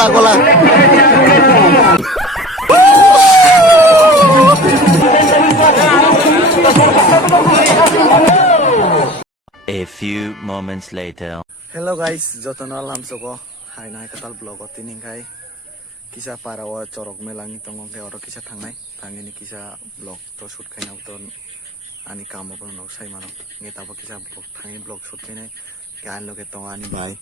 Pagola. A few moments later. Hello guys, jotono alam soko. Hai nai katal blog otining kai. Kisah parawa corok melangi tongong kai oro kisah tangi kisah blog to shoot kai na ton ani kamu pun nok sai mano. Ngeta pa kisah blog tangi blog shoot kai nai. Kan lo ke tong ani bai.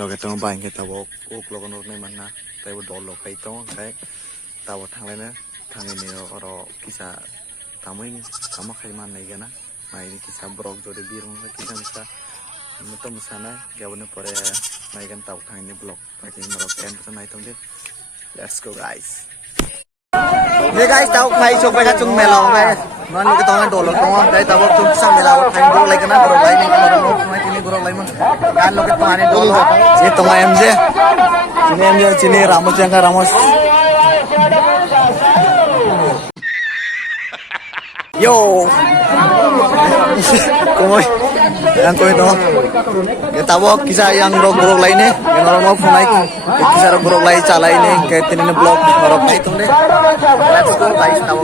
Lo ke tong bai ngeta bo ok lo konor nai mana. Tai bo dol lo kai tong kai. Tawo tanglai na tangi ni oro kisah tamuing kamu kai man nai gana. Mai ini kisah blog jode bir mo kisah misah. Muto musana gawne pore mai gan taw thang ni blog mai marok end to nai tong de. Let's go guys. Hey guys, taw khai chok bai chung melong bai man lo ke tong do lo tong dai taw chung sam melao thang bro lai kana bro lai ni bro mai tini bro lai man gan lo ke tong ani do lo ye tong MJ chini Ramos jangka Ramos yo komoy yang koy no kita wo kisah yang rog lainnya yang orang mau naik kisah rog lain calai ini kayak ini blog rog lain itu deh let's go guys tawo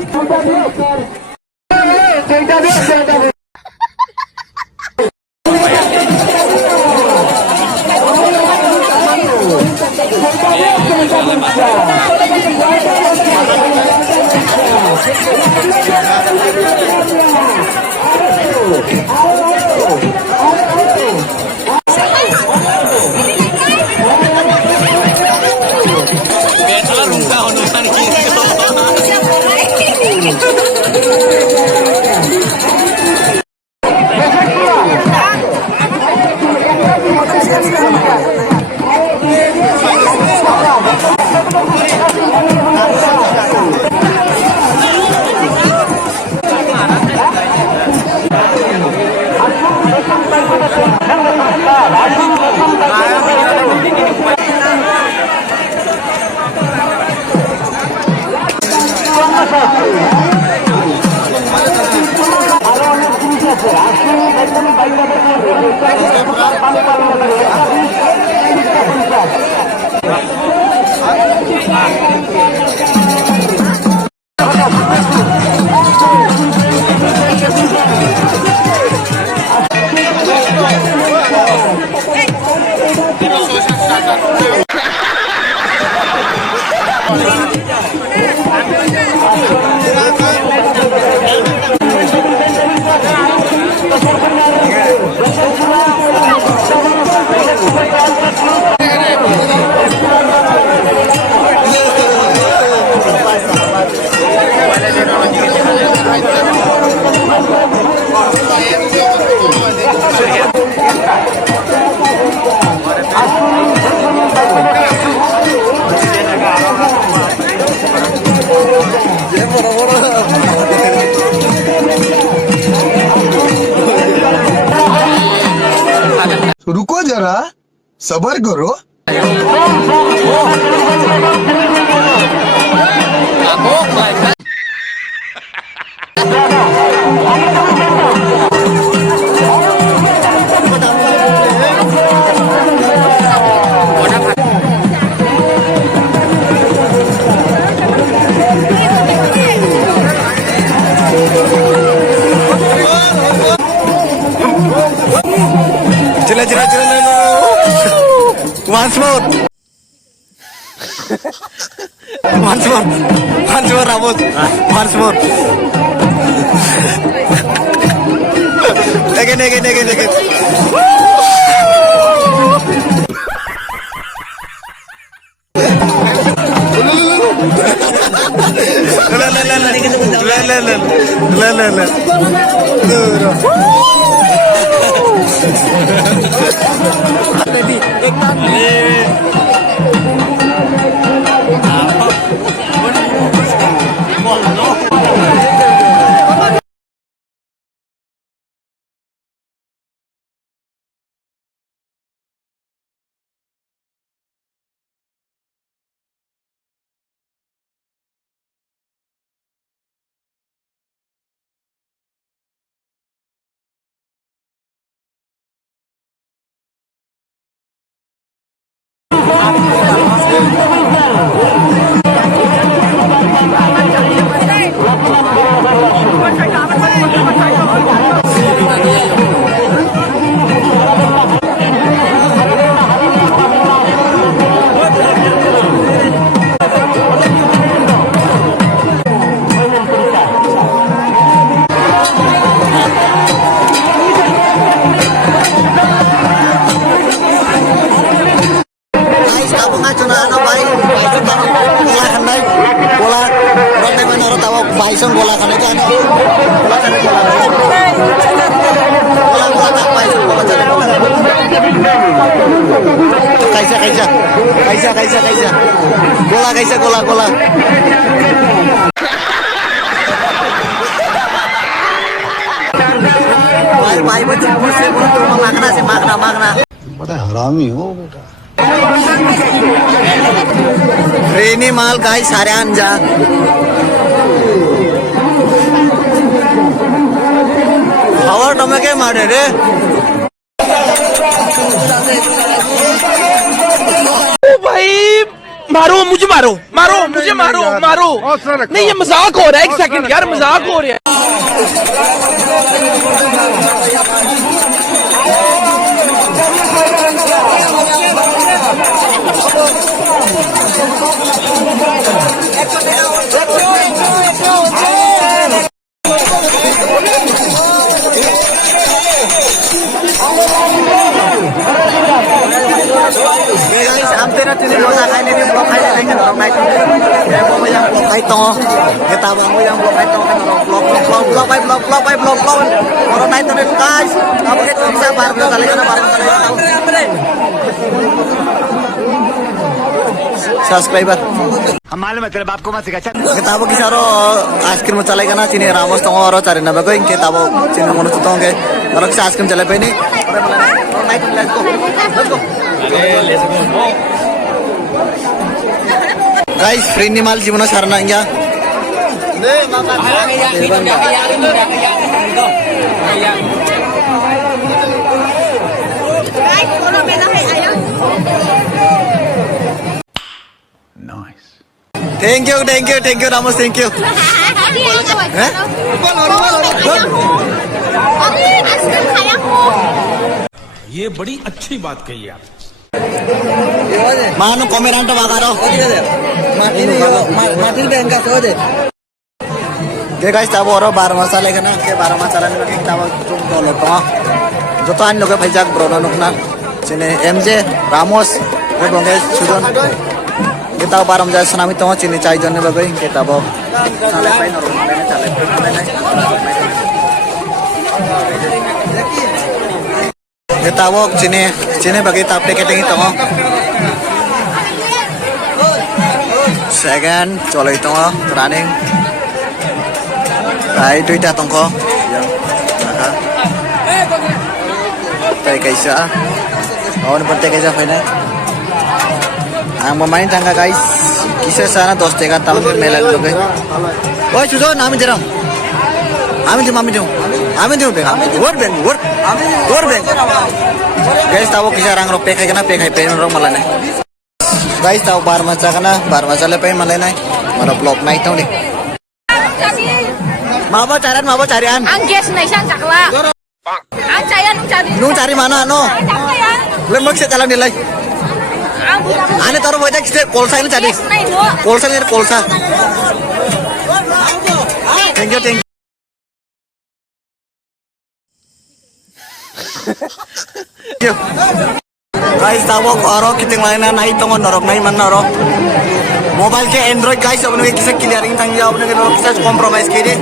रुको जरा सबर करो once more Ramos once more Kaisa. Gola kaisa gola. भाई बच्चे मुझसे बोलो तो मांगना से मांगना बड़ा हरामी हो बेटा रेनी माल गाय सारे अंजा हवा टमके मारे रे भाई मुझे मारो नहीं ये मजाक हो रहा है 1 सेकंड यार मजाक हो रहा है हम तेरा तेरे मजा खाने में ब्लॉक खाने नहीं कर रहा मैं वो yang blok kai to kita bang yang blok kai to kan blok orang naik tuh guys kamu kita bisa baru kali subscriber हम मालूम है तेरे बाप को मत सिखा चल kitaabo kisaro आइसक्रीम में चलेगा ना चीनी रामोस तो और चारे ना बको इनके तब चीनी मनो तो होंगे और किसी आइसक्रीम चले पे नहीं और night let's go guys free ni mal जीवन सारना इंजा Thank you Ramos, thank you. ये बड़ी अच्छी बात कही आप Mano komeranto bagaro. Mati bengka sode. Oke guys, tabo oro 12 masalah kana ke 12 masalah ni kita tabo chung dolo to. Joto an loge bhaijak bro nokna. Sini MJ Ramos এবং Sujan kita param jaya sanami to chini chai jonne bagai kita bo. Sale pai noro chale. Kita bo chini bagai tap packaging to. Second cholo itu running tai duita tongko tai kaisa और बनते कैसा final ang mamain tangga guys kisah sana 10 tega tahun melan lo guys oi sujo nami jerang ami jom be word guys tahu kisah orang rope kai kana pe kai pe orang malane guys tahu bar maca le pe malane mara blog naik tahu nih maba carian Angges naisan cakla ang caya nu cari mana no lemak saya jalan nilai ane taruh wajah kita kolsa ini cari kolsa thank you guys tahu orang kita lainnya naik tongon norok naik mana norok mobile ke Android guys apne kise clearing tang ya apne ke kita compromise kiri